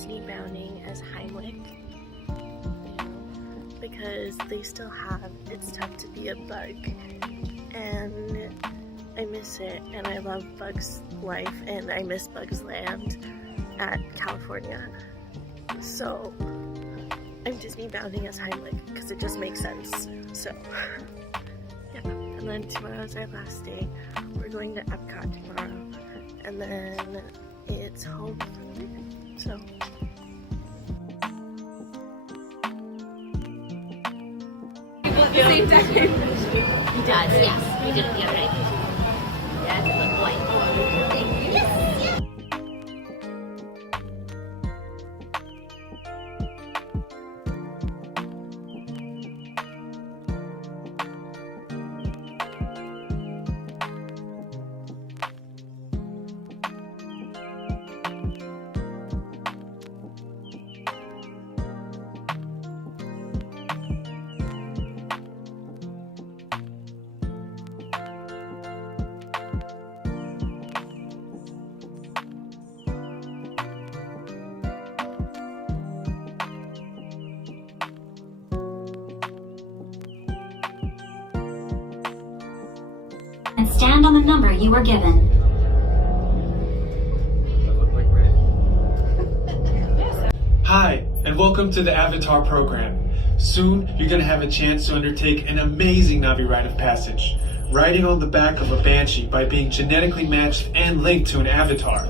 Disney bounding as Heimlich, because they still have It's Tough to Be a Bug, and I miss it, and I love Bug's Life, and I miss Bug's Land at California. So I'm Disney bounding as Heimlich because it just makes sense. So yeah, and then tomorrow's our last day. We're going to Epcot tomorrow, and then it's home for the weekend. So At the same time. He does, yes. You did it the other night. That's a good boy. Thank you. Yes. And stand on the number you were given. Hi, and welcome to the Avatar program. Soon, you're going to have a chance to undertake an amazing Na'vi rite of passage, riding on the back of a Banshee by being genetically matched and linked to an avatar.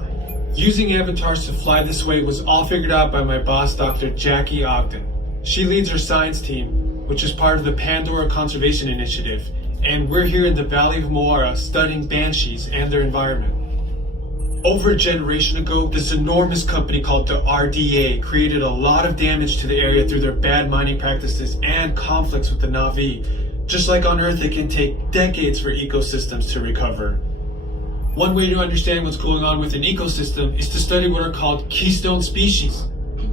Using avatars to fly this way was all figured out by my boss, Dr. Jackie Ogden. She leads our science team, which is part of the Pandora Conservation Initiative, and we're here in the Valley of Moara studying banshees and their environment. Over a generation ago, this enormous company called the RDA created a lot of damage to the area through their bad mining practices and conflicts with the Na'vi. Just like on Earth, it can take decades for ecosystems to recover. One way to understand what's going on with an ecosystem is to study what are called keystone species.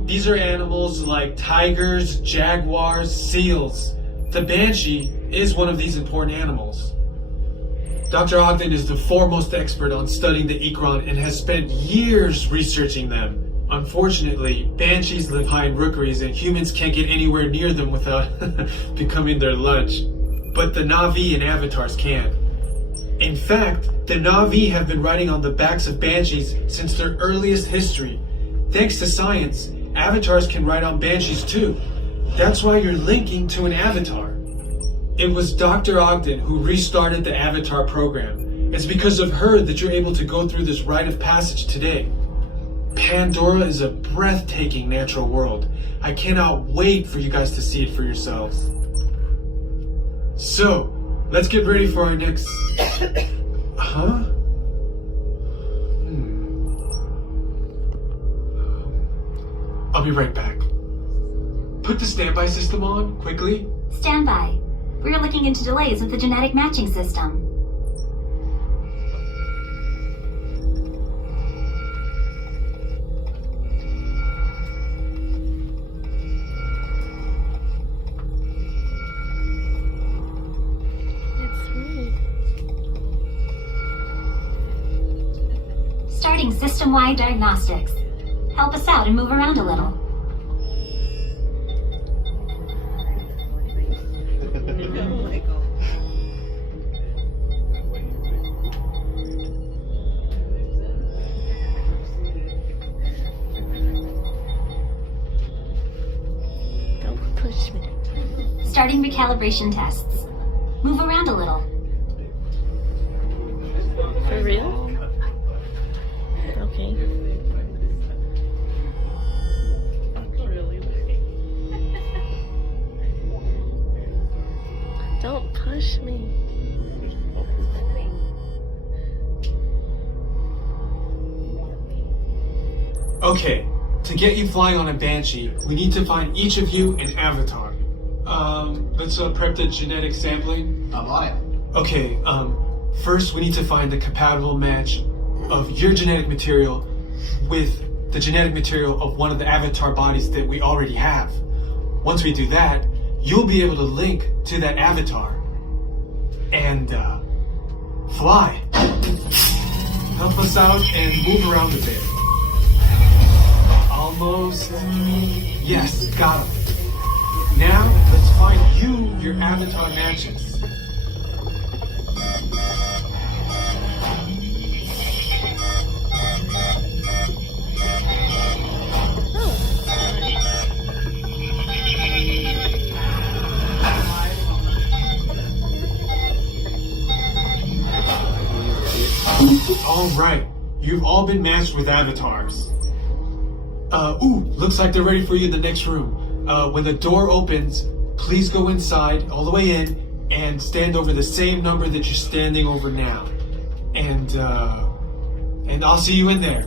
These are animals like tigers, jaguars, seals. The banshee is one of these important animals. Dr. Ogden is the foremost expert on studying the Ikran and has spent years researching them. Unfortunately, banshees live high in rookeries and humans can't get anywhere near them without becoming their lunch. But the Na'vi and avatars can. In fact, the Na'vi have been riding on the backs of banshees since their earliest history. Thanks to science, avatars can ride on banshees too. That's why you're linking to an avatar. It was Dr. Ogden who restarted the Avatar program. It's because of her that you're able to go through this rite of passage today. Pandora is a breathtaking natural world. I cannot wait for you guys to see it for yourselves. So, let's get ready for our next... Huh? I'll be right back. Put the standby system on, quickly. Standby. We're looking into delays with the genetic matching system. it's me. Starting system-wide diagnostics. Help us out and move around a little. Don't push me. Starting recalibration tests. Move around a little. For real? Okay. Don't push me. Okay, to get you flying on a Banshee, we need to find each of you an avatar. Let's prep the genetic sampling. I'm on it. Okay, first we need to find the compatible match of your genetic material with the genetic material of one of the avatar bodies that we already have. Once we do that, you'll be able to link to that avatar and fly. Help us out and move around a bit. Almost. Yes, got him. Now, let's find you your avatar matches. All right, you've all been matched with avatars. Looks like they're ready for you in the next room. When the door opens, please go inside, all the way in, and stand over the same number that you're standing over now. And I'll see you in there.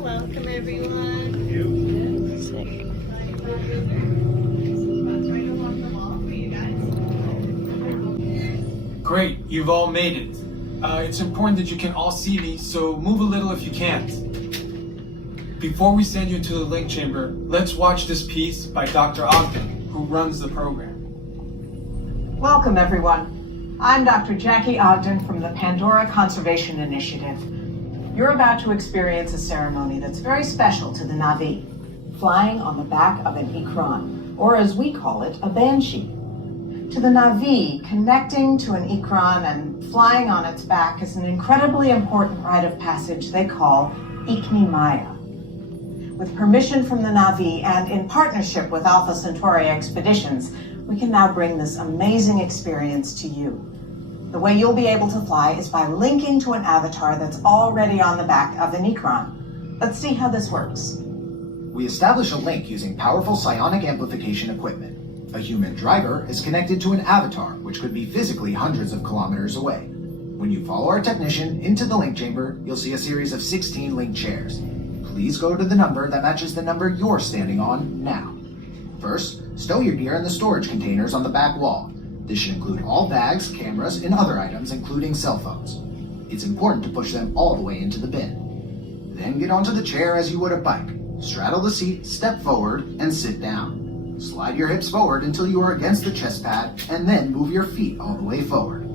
Welcome everyone. Great, you've all made it. It's important that you can all see me, so move a little if you can't. Before we send you to the link chamber, let's watch this piece by Dr. Ogden, who runs the program. Welcome, everyone. I'm Dr. Jackie Ogden from the Pandora Conservation Initiative. You're about to experience a ceremony that's very special to the Na'vi, flying on the back of an Ikran, or as we call it, a banshee. To the Na'vi, connecting to an Ikran and flying on its back is an incredibly important rite of passage they call Ikni Maya. With permission from the Na'vi and in partnership with Alpha Centauri Expeditions, we can now bring this amazing experience to you. The way you'll be able to fly is by linking to an avatar that's already on the back of an Ikran. Let's see how this works. We establish a link using powerful psionic amplification equipment. A human driver is connected to an avatar, which could be physically hundreds of kilometers away. When you follow our technician into the link chamber, you'll see a series of 16 link chairs. Please go to the number that matches the number you're standing on now. First, stow your gear in the storage containers on the back wall. This should include all bags, cameras, and other items, including cell phones. It's important to push them all the way into the bin. Then get onto the chair as you would a bike. Straddle the seat, step forward, and sit down. Slide your hips forward until you are against the chest pad, and then move your feet all the way forward.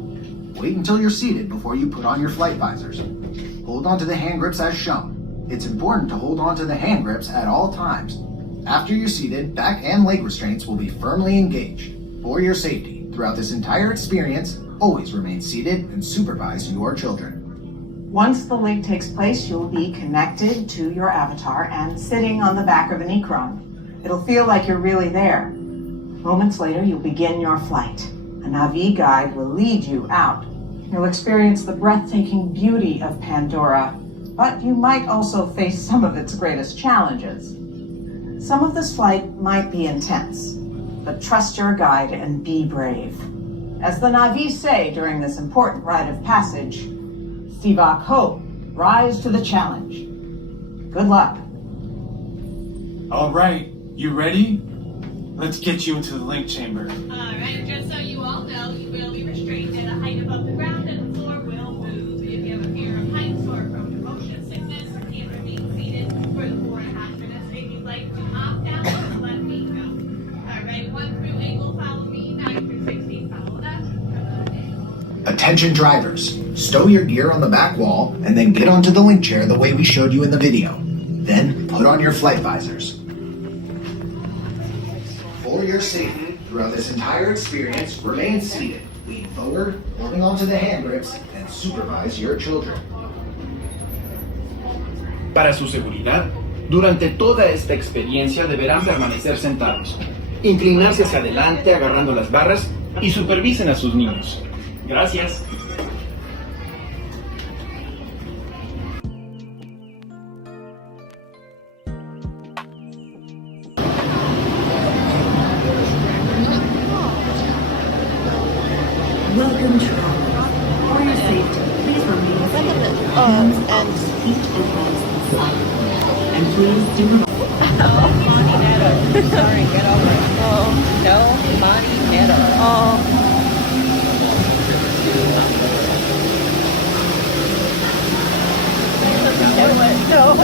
Wait until you're seated before you put on your flight visors. Hold onto the hand grips as shown. It's important to hold onto the hand grips at all times. After you're seated, back and leg restraints will be firmly engaged. For your safety, throughout this entire experience, always remain seated and supervise your children. Once the link takes place, you'll be connected to your avatar and sitting on the back of an Ikran. It'll feel like you're really there. Moments later, you'll begin your flight. A Na'vi guide will lead you out. You'll experience the breathtaking beauty of Pandora, but you might also face some of its greatest challenges. Some of this flight might be intense, but trust your guide and be brave. As the Na'vi say during this important rite of passage, Sivak Ho, rise to the challenge. Good luck. All right, you ready? Let's get you into the link chamber. Alright, just so you all know, you will be restrained at a height above the ground and the floor will move. If you have a fear of heights or prone to motion sickness or can't remain seated for the 4.5 minutes, if you'd like to opt out, just let me know. Alright, 1 through 8 will follow me, 9 through 16 follow us. Attention drivers, stow your gear on the back wall and then get onto the link chair the way we showed you in the video. Then put on your flight visors. For your safety, throughout this entire experience, remain seated, lean forward, holding onto the hand grips, and supervise your children. Para su seguridad, durante toda esta experiencia deberán permanecer sentados, inclinarse hacia adelante agarrando las barras y supervisen a sus niños. Gracias. Welcome, travelers. For your safety, please remain seated. Hands and feet advanced side. And please do not. Sorry, get over it. Oh, no, Monty Meadow. Oh. No.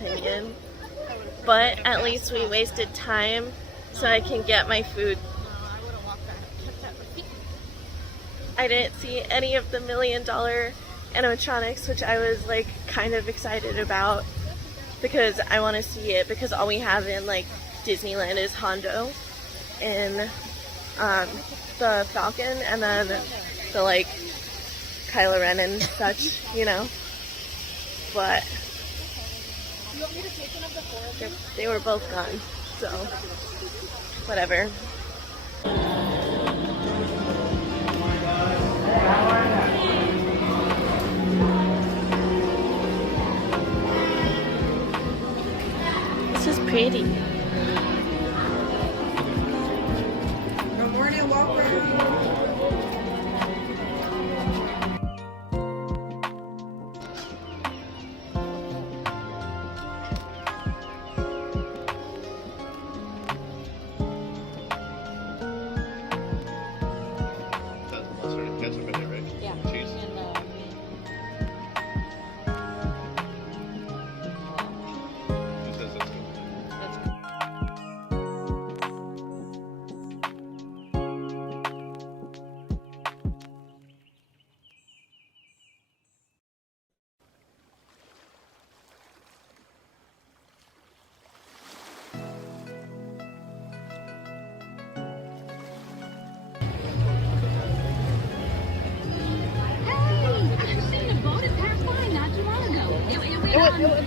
opinion. But at least we wasted time so I can get my food. I didn't see any of the $1 million animatronics, which I was like kind of excited about because I want to see it, because all we have in like Disneyland is Hondo and the Falcon, and then the like Kylo Ren and such, you know. But they were both gone, so whatever. This is pretty. Memorial Walker. That's over there, right? Yeah. Cheese. Who says that's good?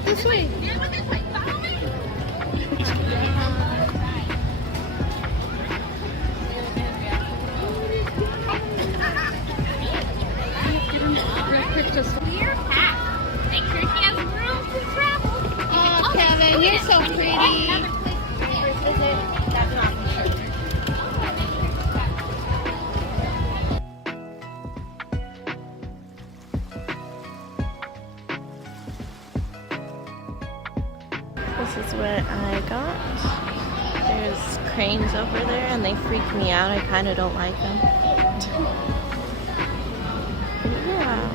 This way. We're packed. Make sure she has room to travel. Oh, Kevin, you're so pretty. This is what I got. There's cranes over there and they freak me out. I kind of don't like them. Yeah.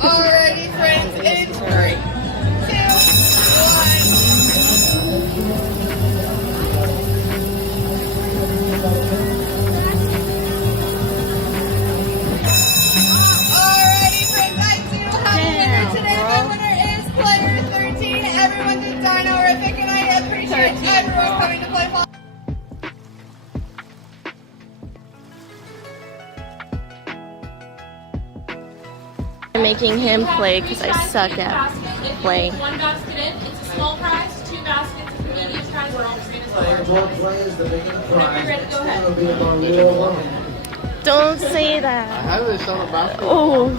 Alrighty, friends, it's 3, 2, 1. Alrighty, friends, I do have a winner today. My winner is player 13. Everyone did Dino-rific, and I appreciate everyone coming to play ball. I'm making him play because I suck at playing. One basket in, it's a small prize. 2 baskets, it's a medium prize. We're all just gonna ready, go ahead. Don't say that. How do they sell a basket? Oh.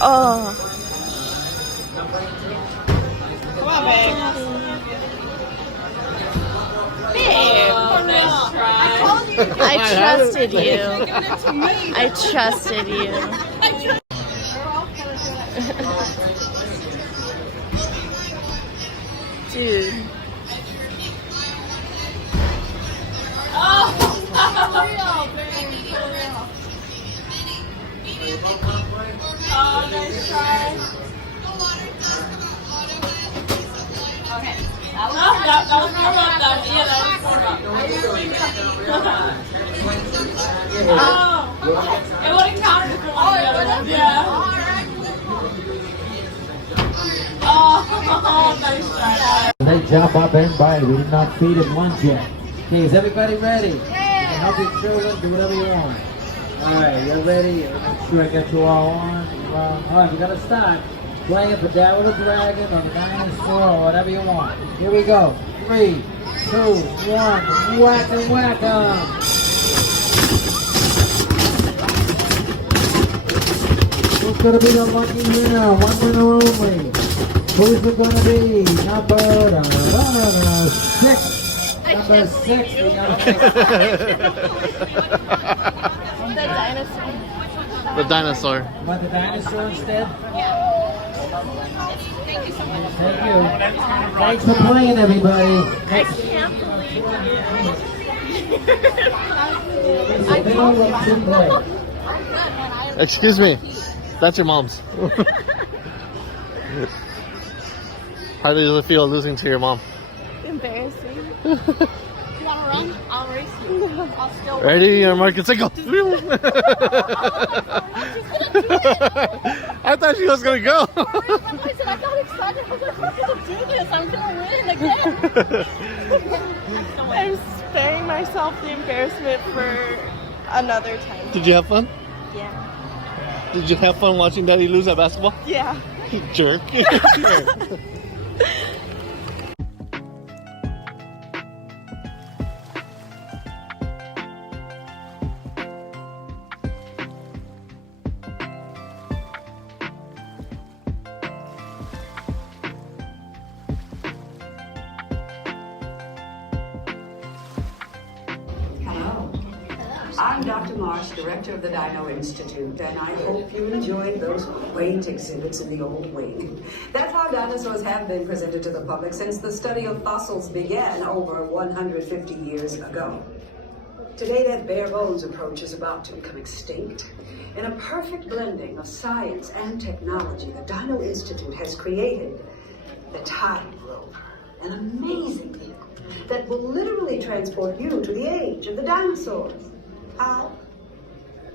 Oh. Come on, babe. Nice try. I trusted you. I trusted you. Dude. Oh, nice try. Okay. That was more up though. Yeah, that was more up. Oh, it would have counted if it was the other one. Yeah. Oh, nice try. They jump up everybody. We did not feed him lunch yet. Okay, is everybody ready? Yeah. Help your children, do whatever you want. Alright, you're ready? Make sure I get you all on. Alright, we gotta start playing for Dad with a Dragon or the dinosaur or whatever you want. Here we go. 3, 2, 1, whack and whack 'em. Who's gonna be the lucky winner? One winner only. Who's it gonna be? Number 6. Number 6. We got The dinosaur. The dinosaur. Want the dinosaur instead? Thank you so much. Thank you. Thanks for playing, everybody. I can't believe it. Excuse me. That's your mom's. How does it feel losing to your mom? Embarrassing. You want to run? I'll race you. I'll still Ready, mark and go. I thought she was gonna go. I said, I got excited. I was like, I'm going to do this. I'm going to win again. I'm sparing myself the embarrassment for another time. Did you have fun? Yeah. Did you have fun watching Daddy lose at basketball? Yeah. Jerk. Hello. I'm Dr. Marsh, director of the Dino Institute, and I hope you enjoyed those quaint exhibits in the old wing. That's how dinosaurs have been presented to the public since the study of fossils began over 150 years ago. Today, that bare bones approach is about to become extinct. In a perfect blending of science and technology, the Dino Institute has created the Time Rover, an amazing vehicle that will literally transport you to the age of the dinosaurs. How?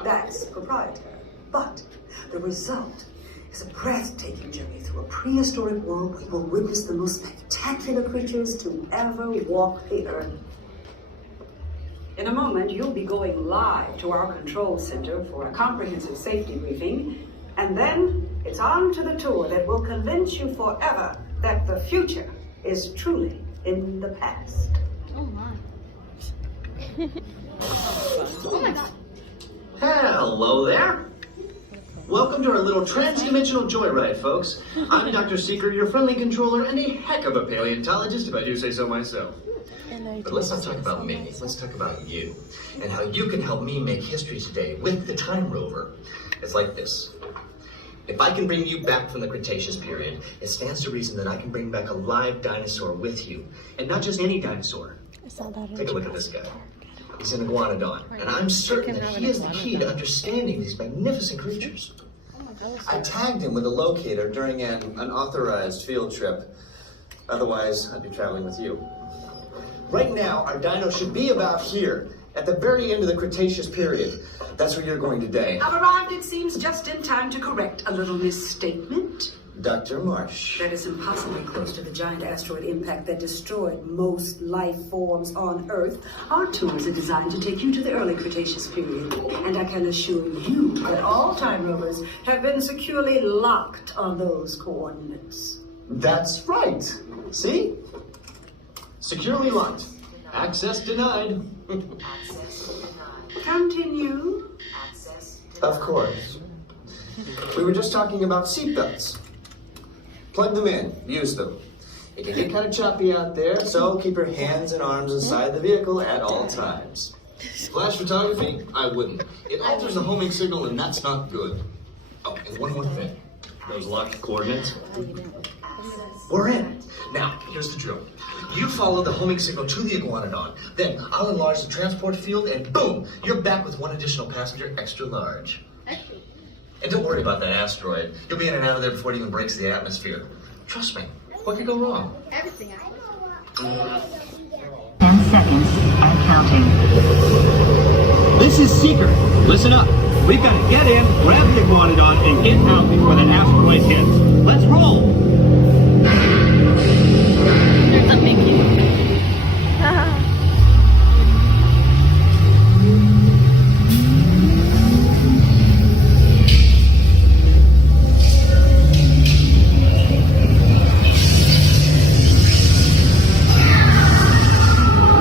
That's proprietary. But the result is a breathtaking journey through a prehistoric world where you will witness the most spectacular creatures to ever walk the earth. In a moment, you'll be going live to our control center for a comprehensive safety briefing, and then it's on to the tour that will convince you forever that the future is truly in the past. Oh my. Oh my God. Hello there. Welcome to our little trans-dimensional joyride, folks. I'm Dr. Seeker, your friendly controller, and a heck of a paleontologist, if I do say so myself. But let's not talk about me. Let's talk about you and how you can help me make history today with the Time Rover. It's like this. If I can bring you back from the Cretaceous period, it stands to reason that I can bring back a live dinosaur with you. And not just any dinosaur. Take a look at this guy. He's an iguanodon, and I'm certain that he is the key to understanding these magnificent creatures. I tagged him with a locator during an unauthorized field trip. Otherwise, I'd be traveling with you. Right now, our dino should be about here, at the very end of the Cretaceous period. That's where you're going today. I've arrived, it seems, just in time to correct a little misstatement. Dr. Marsh. That is impossibly close to the giant asteroid impact that destroyed most life forms on Earth. Our tours are designed to take you to the early Cretaceous period. And I can assure you that all time rovers have been securely locked on those coordinates. That's right. See? Securely locked. Access denied. Continue. Of course. We were just talking about seatbelts. Plug them in, use them. It can get kind of choppy out there, so keep your hands and arms inside the vehicle at all times. Flash photography? I wouldn't. It alters the homing signal, and that's not good. Oh, and one more thing. Those locked coordinates? We're in. Now, here's the drill. You follow the homing signal to the iguanodon. Then I'll enlarge the transport field, and boom, you're back with one additional passenger extra large. And don't worry about that asteroid. You'll be in and out of there before it even breaks the atmosphere. Trust me. What could go wrong? Everything I know. 10 seconds and counting. This is Seeker. Listen up. We've got to get in, grab the iguanodon, and get out before that asteroid hits. Let's roll! There's a Mickey.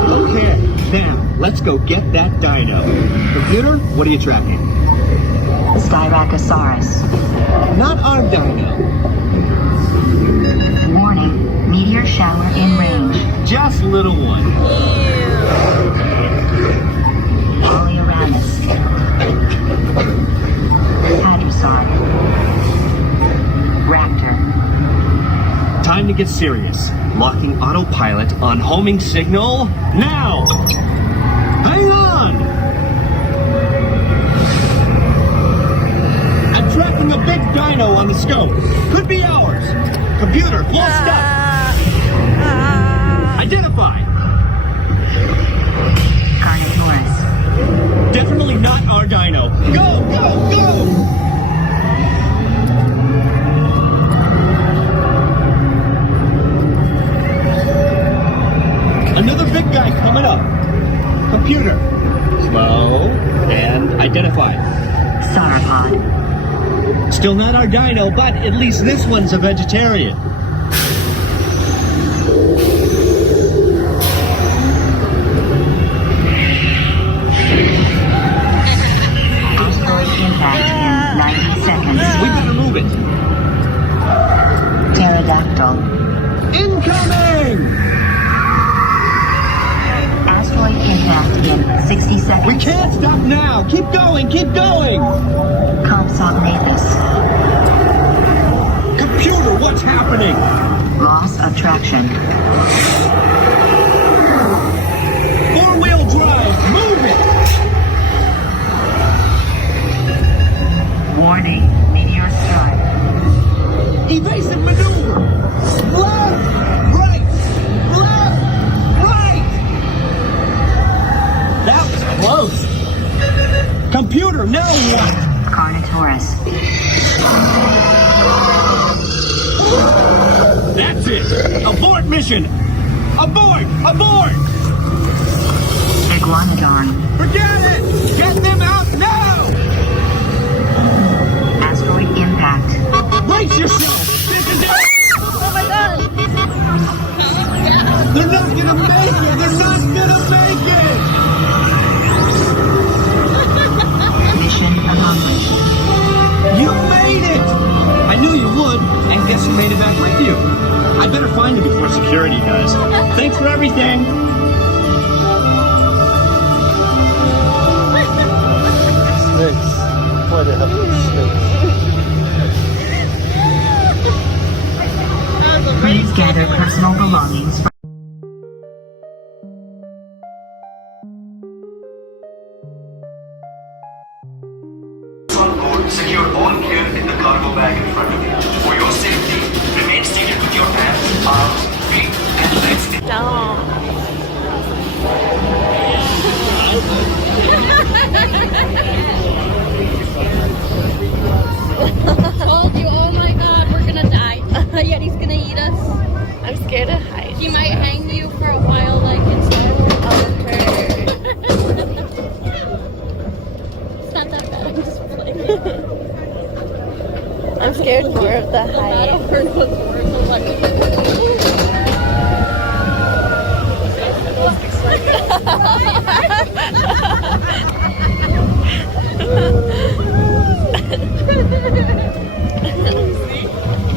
Okay, now, let's go get that dino. Computer, what are you tracking? Styracosaurus. Not our dino. Warning, meteor shower in range. Just little one. Polyaramus. time to get serious. Locking autopilot on homing signal now. Hang on. I'm tracking a big dino on the scope. Could be ours. Computer, full stop. Identify. Carnotaurus. Definitely not our dino. Go, go, go! Another big guy coming up. Computer. Slow and identify. Sauropod. Still not our dino, but at least this one's a vegetarian. Impact in 90 seconds. We better move it. Pterodactyl. Incoming! Asteroid impact in 60 seconds. We can't stop now. Keep going, keep going. Compsognathus. Computer, what's happening? Loss of traction. Four-wheel drive, move it! Warning, meteor strike. Evasive maneuver! Left! Right! Left! Right! That was close! Computer, now what? Carnotaurus. That's it! Abort mission! Abort! Abort! Iguanodon. Forget it! Get them out now! Asteroid impact. Brace yourself! This is it! Oh my god! They're not gonna make it! They're not gonna make it! Mission accomplished. You made it! I knew you would, and guess who made it back with you? I better find you before security does. Thanks for everything! Snakes. Why the hell are snakes? Please gather personal belongings from On board, secure all gear in the cargo bag in front of you. For your safety, remain seated with your hands, arms, feet, and legs in. Told you, oh my god, we're gonna die. Yeti's gonna eat us. I'm scared of heights. He might hang you for a while, like instead of It's not that bad, I'm just playing. I'm scared more of the height. I've heard those words a lot.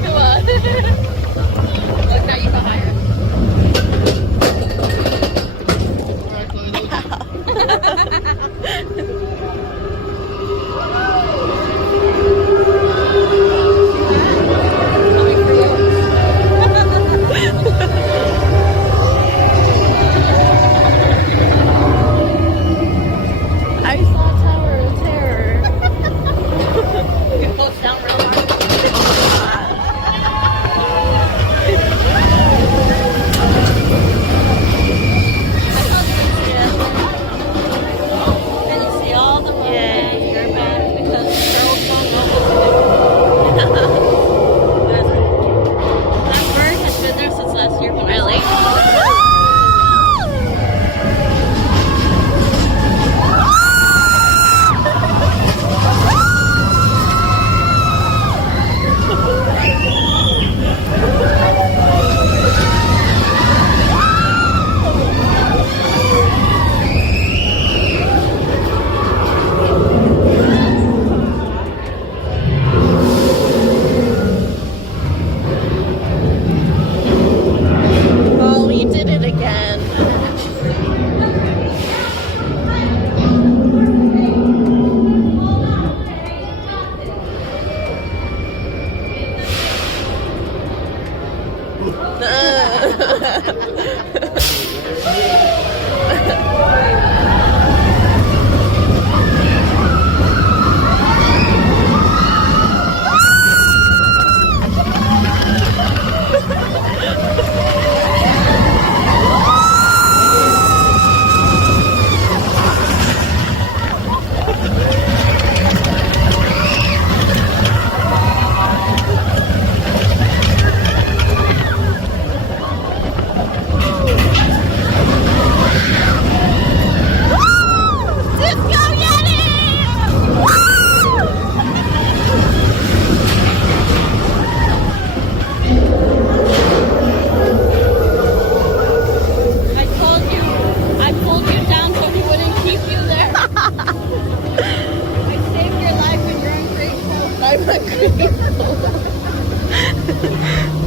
Come on. Look, now you go higher. Coming for you.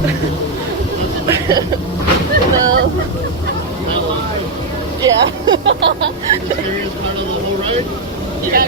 No. Yeah. Scariest part of the whole ride? Yeah.